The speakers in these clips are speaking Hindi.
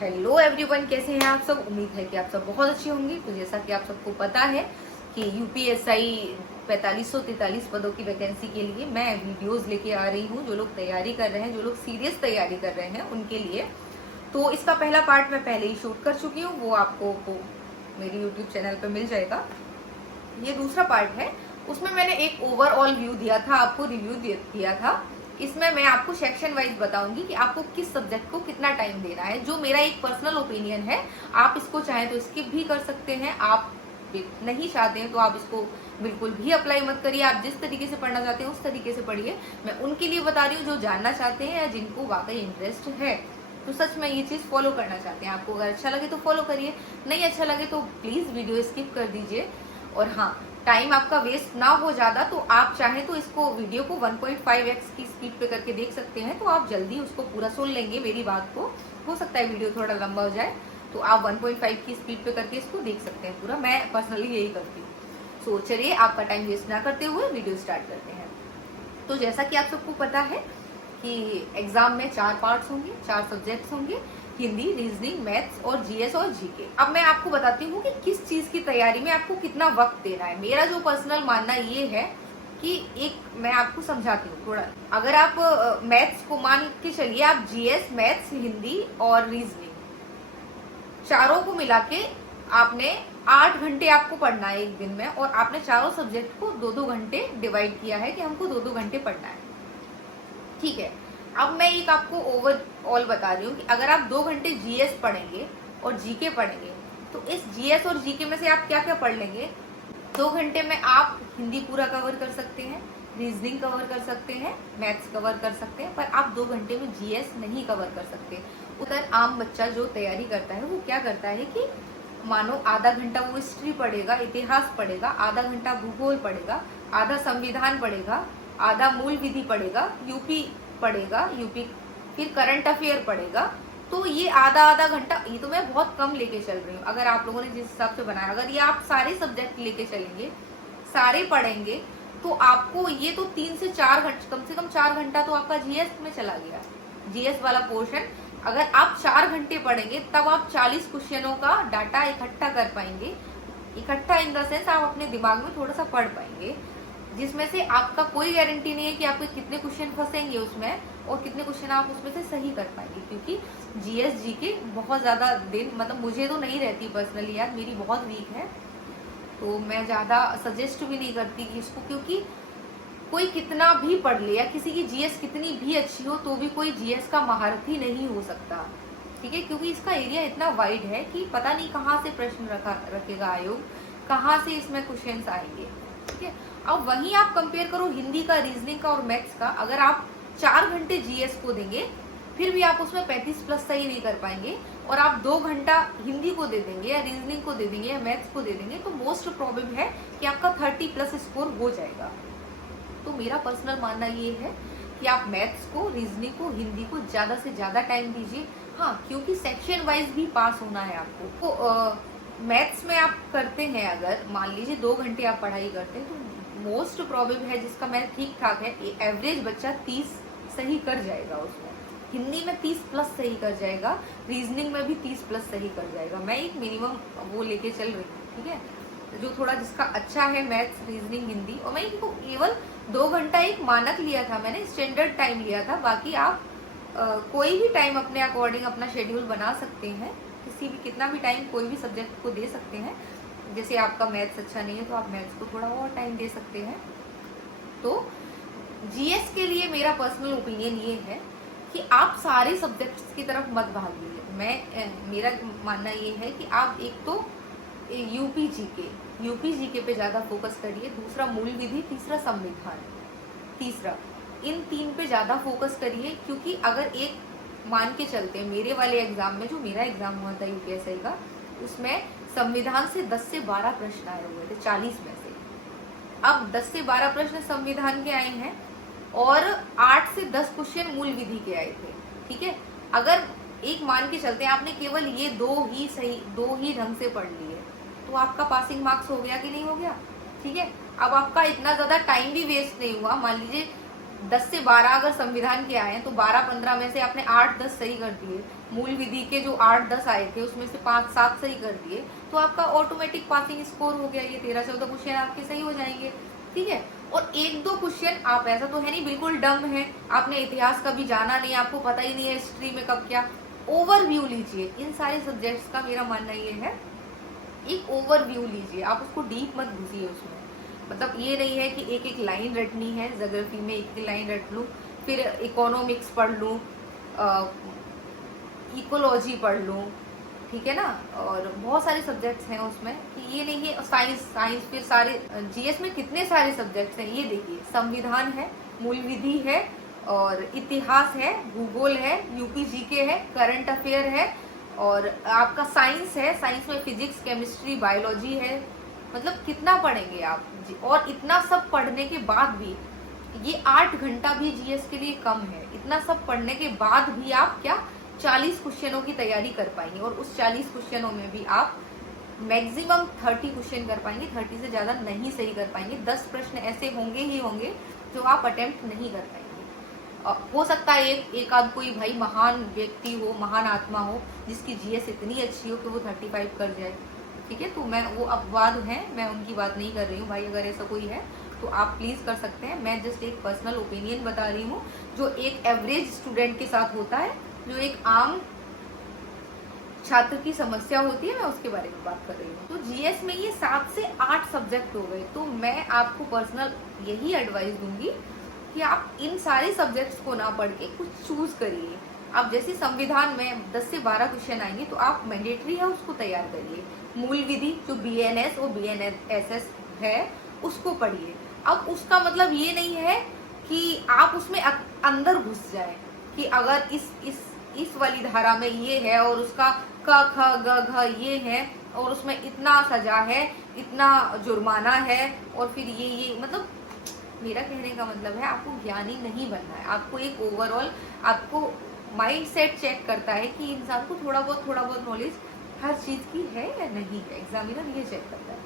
हेलो एवरीवन, कैसे हैं आप सब। उम्मीद है कि आप सब बहुत अच्छे होंगे। तो जैसा कि आप सबको पता है कि यूपीएसआई 4543 पदों की वैकेंसी के लिए मैं वीडियोस लेके आ रही हूँ। जो लोग तैयारी कर रहे हैं, जो लोग सीरियस तैयारी कर रहे हैं, उनके लिए। तो इसका पहला पार्ट मैं पहले ही शूट कर चुकी हूँ, वो आपको मेरी यूट्यूब चैनल पे मिल जाएगा। ये दूसरा पार्ट है, उसमें मैंने एक ओवरऑल व्यू दिया था, आपको रिव्यू दिया था। इसमें मैं आपको सेक्शन वाइज बताऊंगी कि आपको किस सब्जेक्ट को कितना टाइम देना है। जो मेरा एक पर्सनल ओपिनियन है, आप इसको चाहें तो स्किप भी कर सकते हैं, आप नहीं चाहते हैं तो आप इसको बिल्कुल भी अप्लाई मत करिए। आप जिस तरीके से पढ़ना चाहते हैं उस तरीके से पढ़िए। मैं उनके लिए बता रही हूँ जो जानना चाहते हैं या जिनको वाकई इंटरेस्ट है, तो सच में ये चीज फॉलो करना चाहते हैं। आपको अगर अच्छा लगे तो फॉलो करिए, नहीं अच्छा लगे तो प्लीज वीडियो स्किप कर दीजिए। और हाँ, टाइम आपका वेस्ट ना हो ज्यादा, तो आप चाहें तो इसको वीडियो को 1.5x की स्पीड पे करके देख सकते हैं, तो आप जल्दी उसको पूरा सुन लेंगे मेरी बात को। हो सकता है वीडियो थोड़ा लंबा हो जाए, तो आप 1.5 की स्पीड पे करके इसको देख सकते हैं पूरा। मैं पर्सनली यही करती हूँ। सो चलिए, आपका टाइम वेस्ट ना करते हुए वीडियो स्टार्ट करते हैं। तो जैसा कि आप सबको पता है कि एग्जाम में 4 पार्ट्स होंगे, 4 सब्जेक्ट्स होंगे, हिंदी, रीजनिंग, मैथ्स और जीएस और जीके। अब मैं आपको बताती हूँ कि किस चीज की तैयारी में आपको कितना वक्त देना है। मेरा जो पर्सनल मानना ये है कि मैं आपको समझाती हूँ थोड़ा। अगर आप मैथ्स को मान के चलिए, आप जीएस, मैथ्स, हिंदी और रीजनिंग चारों को मिला के आपने 8 घंटे आपको पढ़ना है एक दिन में, और आपने चारों सब्जेक्ट को 2-2 घंटे डिवाइड किया है कि हमको 2-2 घंटे पढ़ना है। ठीक है, अब मैं एक आपको ओवरऑल बता रही हूँ कि अगर आप 2 घंटे जीएस पढ़ेंगे और जीके पढ़ेंगे, तो इस जीएस और जीके में से आप क्या क्या पढ़ लेंगे। 2 घंटे में आप हिंदी पूरा कवर कर सकते हैं, रीजनिंग कवर कर सकते हैं, मैथ्स कवर कर सकते हैं, पर आप 2 घंटे में जीएस नहीं कवर कर सकते। उधर आम बच्चा जो तैयारी करता है वो क्या करता है कि मानो आधा घंटा वो हिस्ट्री पढ़ेगा, इतिहास पढ़ेगा, आधा घंटा भूगोल पढ़ेगा, आधा संविधान पढ़ेगा, आधा मूल विधि पढ़ेगा, यूपी पढ़ेगा, यूपी फिर करंट अफेयर पढ़ेगा। तो ये आधा आधा घंटा, ये तो मैं बहुत कम लेके चल रही हूँ। अगर आप लोगों ने जिस हिसाब से बनाया, अगर ये आप सारे सब्जेक्ट लेके चलेंगे, सारे पढ़ेंगे, तो आपको ये तो 3 से 4 घंटे, कम से कम 4 घंटा तो आपका जीएस में चला गया। जीएस वाला पोर्शन अगर आप 4 घंटे पढ़ेंगे, तब आप 40 क्वेश्चनों का डाटा इकट्ठा कर पाएंगे। इकट्ठा इन द सेंस आप अपने दिमाग में थोड़ा सा पढ़ पाएंगे, जिसमें से आपका कोई गारंटी नहीं है कि आपके कितने क्वेश्चन फंसेंगे उसमें और कितने क्वेश्चन आप उसमें से सही कर पाएंगे। क्योंकि जीएस जीके बहुत ज्यादा दिन, मतलब मुझे तो नहीं रहती पर्सनली यार, मेरी बहुत वीक है, तो मैं ज्यादा सजेस्ट भी नहीं करती कि इसको, क्योंकि कोई कितना भी पढ़ ले या किसी की जीएस कितनी भी अच्छी हो, तो भी कोई जीएस का महारथी नहीं हो सकता। ठीक है, क्योंकि इसका एरिया इतना वाइड है कि पता नहीं कहाँ से प्रश्न रखेगा आयोग, कहाँ से इसमें क्वेश्चन आएंगे। ठीक है, अब वहीं आप कंपेयर करो हिंदी का, रीजनिंग का और मैथ्स का। अगर आप 4 घंटे जीएस को देंगे, फिर भी आप उसमें 35+ सही नहीं कर पाएंगे, और आप 2 घंटा हिंदी को दे देंगे या रीजनिंग को दे देंगे या मैथ्स को दे देंगे, तो मोस्ट प्रोबेबल है कि आपका 30+ स्कोर हो जाएगा। तो मेरा पर्सनल मानना ये है कि आप मैथ्स को, रीजनिंग को, हिंदी को ज्यादा से ज्यादा टाइम दीजिए। हाँ, क्योंकि सेक्शन वाइज भी पास होना है आपको। तो मैथ्स में आप करते हैं, अगर मान लीजिए 2 घंटे आप पढ़ाई करते हैं, तो मोस्ट प्रोबेबल है जिसका मैथ ठीक ठाक है, एवरेज बच्चा 30 सही कर जाएगा उसमें। हिंदी में 30+ सही कर जाएगा, रीजनिंग में भी 30+ सही कर जाएगा। मैं एक मिनिमम वो लेके चल रही हूँ। ठीक है, जो थोड़ा जिसका अच्छा है मैथ्स, रीजनिंग, हिंदी, और मैं इनको केवल 2 घंटा एक मानक लिया था, मैंने स्टैंडर्ड टाइम लिया था। बाकी आप कोई भी टाइम अपने अकॉर्डिंग अपना शेड्यूल बना सकते हैं, किसी भी कितना भी टाइम कोई भी सब्जेक्ट को दे सकते हैं। जैसे आपका मैथ्स अच्छा नहीं है तो आप मैथ्स को थोड़ा और टाइम दे सकते हैं। तो जीएस के लिए मेरा पर्सनल ओपिनियन ये है कि आप सारे सब्जेक्ट्स की तरफ मत भागिए। मेरा मानना ये है कि आप एक तो यूपी जीके पे ज्यादा फोकस करिए, दूसरा मूल विधि, तीसरा संविधान, तीसरा इन 3 पे ज्यादा फोकस करिए। क्योंकि अगर एक मान के चलते हैं, मेरे वाले एग्जाम में, जो मेरा एग्जाम हुआ था यूपीएसआई का, उसमें संविधान से 10 से 12 प्रश्न आए हुए थे 40 में से। अब 10 से 12 प्रश्न संविधान के आए हैं और 8 से 10 क्वेश्चन मूल विधि के आए थे। ठीक है, अगर एक मान के चलते हैं आपने केवल ये 2 ही ढंग से पढ़ लिए, तो आपका पासिंग मार्क्स हो गया कि नहीं हो गया। ठीक है, अब आपका इतना ज्यादा टाइम भी वेस्ट नहीं हुआ। मान लीजिए 10 से 12 अगर संविधान के आए तो 12-15 में से आपने 8-10 सही कर दिए, मूल विधि के जो 8-10 आए थे उसमें से 5-7 सही कर दिए, तो आपका ऑटोमेटिक पासिंग स्कोर हो गया। ये 13-14 क्वेश्चन आपके सही हो जाएंगे, ठीक है। और 1-2 क्वेश्चन आप, ऐसा तो है नहीं बिल्कुल डम है, आपने इतिहास कभी जाना नहीं, आपको पता ही नहीं है हिस्ट्री में कब क्या, ओवरव्यू लीजिए इन सारे सब्जेक्ट्स का। मेरा मानना ये है एक ओवरव्यू लीजिए, आप उसको डीप मत घुसिए उसमें। मतलब ये नहीं है कि एक एक लाइन रटनी है, ज्योग्राफी में एक लाइन रट लूँ, फिर इकोनॉमिक्स पढ़ लूँ, इकोलॉजी पढ़ लूँ, ठीक है ना। और बहुत सारे सब्जेक्ट्स हैं उसमें, कि ये नहीं है साइंस फिर सारे। जीएस में कितने सारे सब्जेक्ट्स हैं ये देखिए, संविधान है, मूल विधि है, और इतिहास है, भूगोल है, यूपी जीके है, करंट अफेयर है, और आपका साइंस है, साइंस में फिजिक्स, केमिस्ट्री, बायोलॉजी है। मतलब कितना पढ़ेंगे आप, और इतना सब पढ़ने के बाद भी ये 8 घंटा भी जीएस के लिए कम है। इतना सब पढ़ने के बाद भी आप क्या 40 क्वेश्चनों की तैयारी कर पाएंगे, और उस 40 क्वेश्चनों में भी आप मैक्सिमम 30 क्वेश्चन कर पाएंगे, 30 से ज्यादा नहीं सही कर पाएंगे। 10 प्रश्न ऐसे होंगे ही होंगे जो आप अटेम्प्ट नहीं कर पाएंगे। हो सकता है एक आध कोई भाई महान व्यक्ति हो, महान आत्मा हो, जिसकी जीएस इतनी अच्छी हो कि वो 35 कर जाए, ठीक है। तो मैं, वो अपवाद है, मैं उनकी बात नहीं कर रही हूँ भाई। अगर ऐसा कोई है तो आप प्लीज कर सकते हैं। मैं जस्ट एक पर्सनल ओपिनियन बता रही हूँ जो एक एवरेज स्टूडेंट के साथ होता है, जो एक आम छात्र की समस्या होती है, मैं उसके बारे में बात कर रही हूँ। तो जीएस में ये 7 से 8 सब्जेक्ट हो गए, तो मैं आपको पर्सनल यही एडवाइस दूंगी कि आप इन सारे सब्जेक्ट्स को ना पढ़ के कुछ चूज करिए। आप जैसे संविधान में 10 से 12 क्वेश्चन आएंगे तो आप मैंडेटरी है उसको तैयार करिए। मूल विधि जो बीएनएस और बीएनएसएस है उसको पढ़िए। अब उसका मतलब ये नहीं है कि आप उसमें अंदर घुस जाए कि अगर इस वाली धारा में ये है और उसका क ख ग घ ये है और उसमें इतना सजा है, इतना जुर्माना है, और फिर ये मतलब मेरा कहने का मतलब है आपको ज्ञानी नहीं बनना है। आपको एक ओवरऑल, आपको माइंड सेट चेक करता है कि इंसान को थोड़ा बहुत नॉलेज हर चीज की है या नहीं है। एग्जामिनर ये चेक करता है,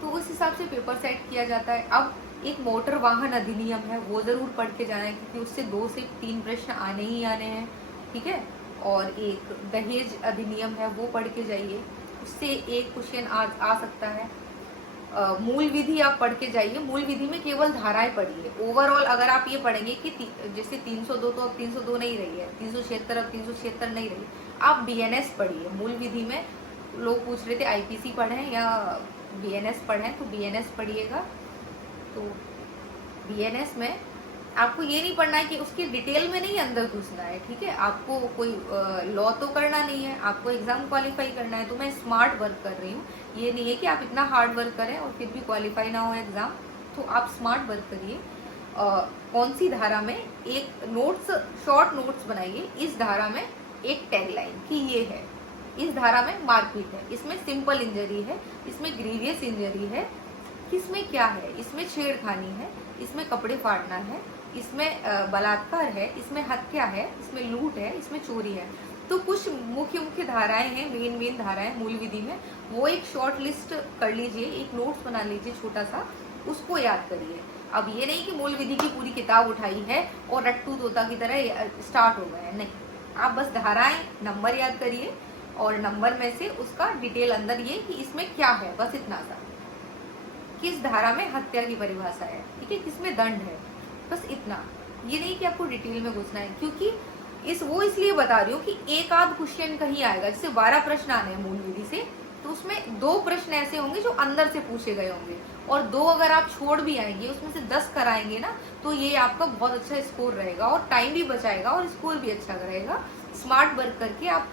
तो उस हिसाब से पेपर सेट किया जाता है। अब एक मोटर वाहन अधिनियम है, वो जरूर पढ़ के जाना है, क्योंकि उससे 2 से 3 प्रश्न आने ही आने हैं, ठीक है। और एक दहेज अधिनियम है, वो पढ़ के जाइए, उससे एक क्वेश्चन आ सकता है। मूल विधि आप पढ़ के जाइए। मूल विधि में केवल धाराएं पढ़िए। ओवरऑल अगर आप ये पढ़ेंगे कि जैसे 302 तो अब 302 नहीं रही है, 376 अब 376 नहीं रही, आप बीएनएस पढ़िए। मूल विधि में लोग पूछ रहे थे आईपीसी पढ़ें या बीएनएस पढ़ें, तो बीएनएस पढ़िएगा। तो बीएनएस में आपको ये नहीं पढ़ना है कि उसकी डिटेल में नहीं अंदर घुसना है, ठीक है। आपको कोई लॉ तो करना नहीं है, आपको एग्जाम क्वालिफाई करना है। तो मैं स्मार्ट वर्क कर रही हूँ, ये नहीं है कि आप इतना हार्ड वर्क करें और फिर भी क्वालिफाई ना हो एग्जाम। तो आप स्मार्ट वर्क करिए। कौन सी धारा में एक नोट्स, शॉर्ट नोट्स बनाइए। इस धारा में एक टैगलाइन कि ये है, इस धारा में मारपीट है, इसमें सिंपल इंजरी है, इसमें ग्रीवियस इंजरी है, किसमें क्या है, इसमें छेड़खानी है, इसमें कपड़े फाड़ना है, इसमें बलात्कार है, इसमें हत्या है, इसमें लूट है, इसमें चोरी है। तो कुछ मुख्य धाराएं हैं, मेन धाराएं मूल विधि में, वो एक शॉर्ट लिस्ट कर लीजिए, एक नोट्स बना लीजिए छोटा सा, उसको याद करिए। अब ये नहीं कि मूल विधि की पूरी किताब उठाई है और रट्टू तोता की तरह स्टार्ट हो गए, नहीं। आप बस धाराएं, नंबर याद करिए, और नंबर में से उसका डिटेल अंदर ये कि इसमें क्या है, बस इतना सा। किस धारा में हत्या की परिभाषा है, ठीक है, किसमें दंड है, बस इतना। ये नहीं कि आपको डिटेल में घुसना है, क्योंकि वो इसलिए बता रही हूँ कि एक आध क्वेश्चन कहीं आएगा। जैसे 12 प्रश्न आने हैं मूल विधि से, तो उसमें 2 प्रश्न ऐसे होंगे जो अंदर से पूछे गए होंगे, और 2 अगर आप छोड़ भी आएंगे, उसमें से 10 कराएंगे ना, तो ये आपका बहुत अच्छा स्कोर रहेगा, और टाइम भी बचाएगा और स्कोर भी अच्छा रहेगा। स्मार्ट वर्क करके आप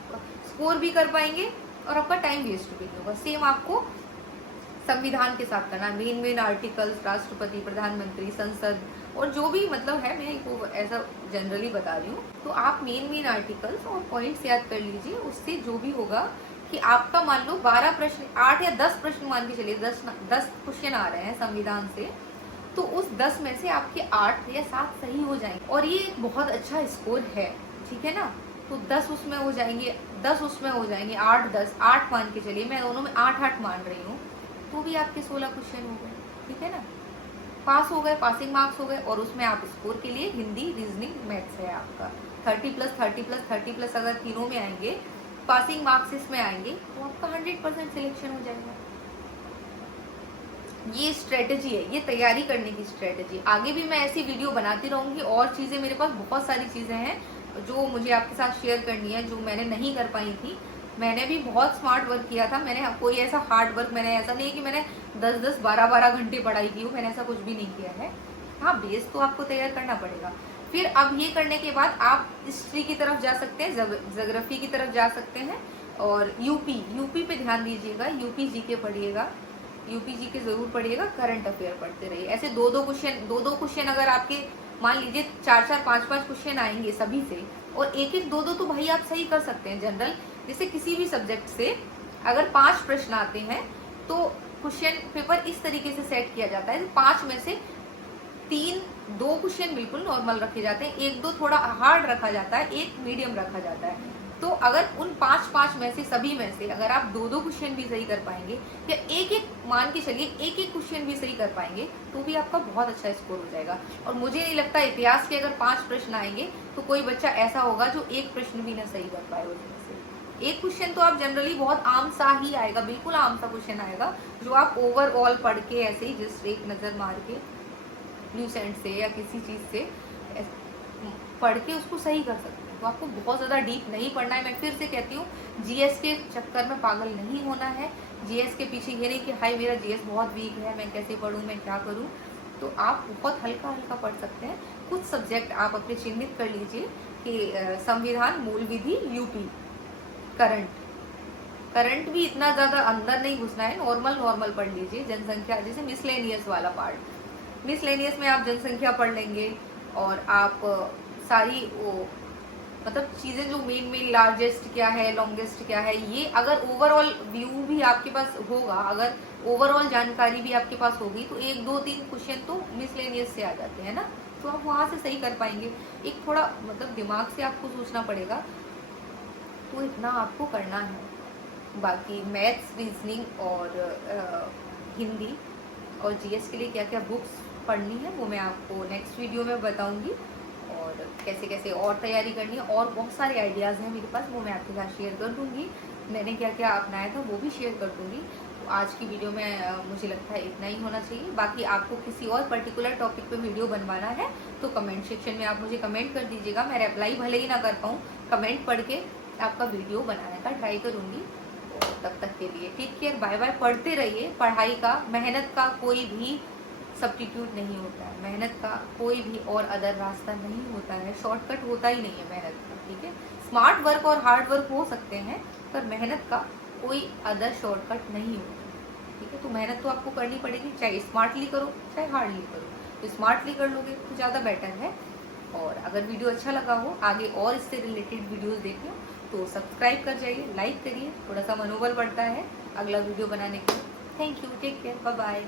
स्कोर भी कर पाएंगे और आपका टाइम वेस्ट भी नहीं होगा। सेम आपको संविधान के साथ करना, मेन आर्टिकल्स, राष्ट्रपति, प्रधानमंत्री, संसद, और जो भी मतलब है, मैं को ऐसा जनरली बता रही हूँ। तो आप मेन आर्टिकल्स और पॉइंट्स याद कर लीजिए। उससे जो भी होगा कि आपका मान लो 12 प्रश्न, 8 या 10 प्रश्न मान के चलिए, 10 क्वेश्चन आ रहे हैं संविधान से, तो उस 10 में से आपके 8 या 7 सही हो जाएंगे, और ये एक बहुत अच्छा स्कोर है, ठीक है ना। तो 10 उसमें हो जाएंगे, 10 उसमें हो जाएंगे, 8 10, 8 मान के चलिए, मैं दोनों में 8 मान रही हूँ, तो भी आपके 16 क्वेश्चन हो गए, ठीक है ना। पास हो गए, पासिंग मार्क्स हो गए, और उसमें आप स्कोर के लिए हिंदी, रीजनिंग, मैथ्स है आपका 30+30+30+ अगर तीनों में आएंगे, पासिंग मार्क्स इसमें आएंगे, तो आपका 100% सिलेक्शन हो जाएगा। ये स्ट्रेटेजी है, ये तैयारी करने की स्ट्रेटेजी। आगे भी मैं ऐसी वीडियो बनाती रहूंगी, और चीजें मेरे पास बहुत सारी चीजें हैं जो मुझे आपके साथ शेयर करनी है, जो मैंने नहीं कर पाई थी। मैंने भी बहुत स्मार्ट वर्क किया था, मैंने कोई ऐसा हार्ड वर्क, मैंने ऐसा नहीं है कि मैंने 10-10 12-12 घंटे पढ़ाई की हो, मैंने ऐसा कुछ भी नहीं किया है। हाँ, बेस तो आपको तैयार करना पड़ेगा। फिर अब ये करने के बाद आप हिस्ट्री की तरफ जा सकते हैं, ज्योग्राफी की तरफ जा सकते हैं, और यूपी पे ध्यान दीजिएगा, यूपी जीके पढ़िएगा, यूपी जी के जरूर पढ़िएगा, करंट अफेयर पढ़ते रहिए। ऐसे दो दो क्वेश्चन अगर आपके मान लीजिए 4-4 5-5 क्वेश्चन आएंगे सभी से, और एक एक दो तो भाई आप सही कर सकते हैं। जनरल जैसे किसी भी सब्जेक्ट से अगर 5 प्रश्न आते हैं तो क्वेश्चन पेपर इस तरीके से सेट किया जाता है, 5 में से 2 क्वेश्चन बिल्कुल नॉर्मल रखे जाते हैं, 1-2 थोड़ा हार्ड रखा जाता है, 1 मीडियम रखा जाता है। तो अगर उन 5 में से सभी में से अगर आप 2 क्वेश्चन भी सही कर पाएंगे, या एक मान के चलिए एक क्वेश्चन भी सही कर पाएंगे, तो भी आपका बहुत अच्छा स्कोर हो जाएगा। और मुझे नहीं लगता इतिहास के अगर 5 प्रश्न आएंगे तो कोई बच्चा ऐसा होगा जो एक प्रश्न भी ना सही कर पाए उसमें से। एक क्वेश्चन तो आप जनरली बहुत आम सा ही आएगा, बिल्कुल आम सा क्वेश्चन आएगा, जो आप ओवरऑल पढ़ के ऐसे ही जस्ट एक नजर मार के न्यूसेंट से या किसी चीज से पढ़ के उसको सही कर सकते हैं। तो आपको बहुत ज़्यादा डीप नहीं पढ़ना है। मैं फिर से कहती हूँ, जीएस के चक्कर में पागल नहीं होना है। जीएस के पीछे ये नहीं कि हाय मेरा जीएस बहुत वीक है, मैं कैसे पढूं, मैं क्या करूँ। तो आप बहुत हल्का हल्का पढ़ सकते हैं। कुछ सब्जेक्ट आप अपने चिन्हित कर लीजिए कि संविधान, मूल विधि, यूपी, करंट भी इतना ज़्यादा अंदर नहीं घुसना है, नॉर्मल पढ़ लीजिए। जनसंख्या जैसे मिसलेनियस वाला पार्ट, मिसलेनियस में आप जनसंख्या पढ़ लेंगे, और आप सारी वो मतलब चीज़ें जो मेन लार्जेस्ट क्या है, लॉन्गेस्ट क्या है, ये अगर ओवरऑल व्यू भी आपके पास होगा, अगर ओवरऑल जानकारी भी आपके पास होगी, तो 1-2-3 क्वेश्चन तो मिसलेनियस से आ जाते हैं ना, तो आप वहाँ से सही कर पाएंगे। एक थोड़ा मतलब दिमाग से आपको सोचना पड़ेगा, तो इतना आपको करना है। बाकी मैथ्स, रीजनिंग और हिंदी और जीएस के लिए क्या क्या बुक्स पढ़नी है वो मैं आपको नेक्स्ट वीडियो में बताऊंगी, और कैसे कैसे और तैयारी करनी है, और बहुत सारे आइडियाज़ हैं मेरे पास, वो मैं आपके साथ शेयर कर दूंगी। मैंने क्या क्या अपनाया था वो भी शेयर कर दूंगी। तो आज की वीडियो में मुझे लगता है इतना ही होना चाहिए। बाकी आपको किसी और पर्टिकुलर टॉपिक पे वीडियो बनवाना है तो कमेंट सेक्शन में आप मुझे कमेंट कर दीजिएगा। मैं रिप्लाई भले ही ना कर पाऊँ, कमेंट पढ़ के आपका वीडियो बनाने का ट्राई करूँगी। तब तक के लिए टेक केयर, बाय बाय। पढ़ते रहिए। पढ़ाई का, मेहनत का कोई भी सब्स्टिट्यूट नहीं होता है, मेहनत का कोई भी और अदर रास्ता नहीं होता है, शॉर्टकट होता ही नहीं है मेहनत का, ठीक है। स्मार्ट वर्क और हार्ड वर्क हो सकते हैं, पर मेहनत का कोई अदर शॉर्टकट नहीं होता, ठीक है। तो मेहनत तो आपको करनी पड़ेगी, चाहे स्मार्टली करो चाहे हार्डली करो। तो स्मार्टली कर लोगे तो ज़्यादा बेटर है। और अगर वीडियो अच्छा लगा हो, आगे और इससे रिलेटेड वीडियोस देखिए, तो सब्सक्राइब कर जाइए, लाइक करिए, थोड़ा सा मनोबल बढ़ता है अगला वीडियो बनाने के लिए। Thank you, take care, bye bye.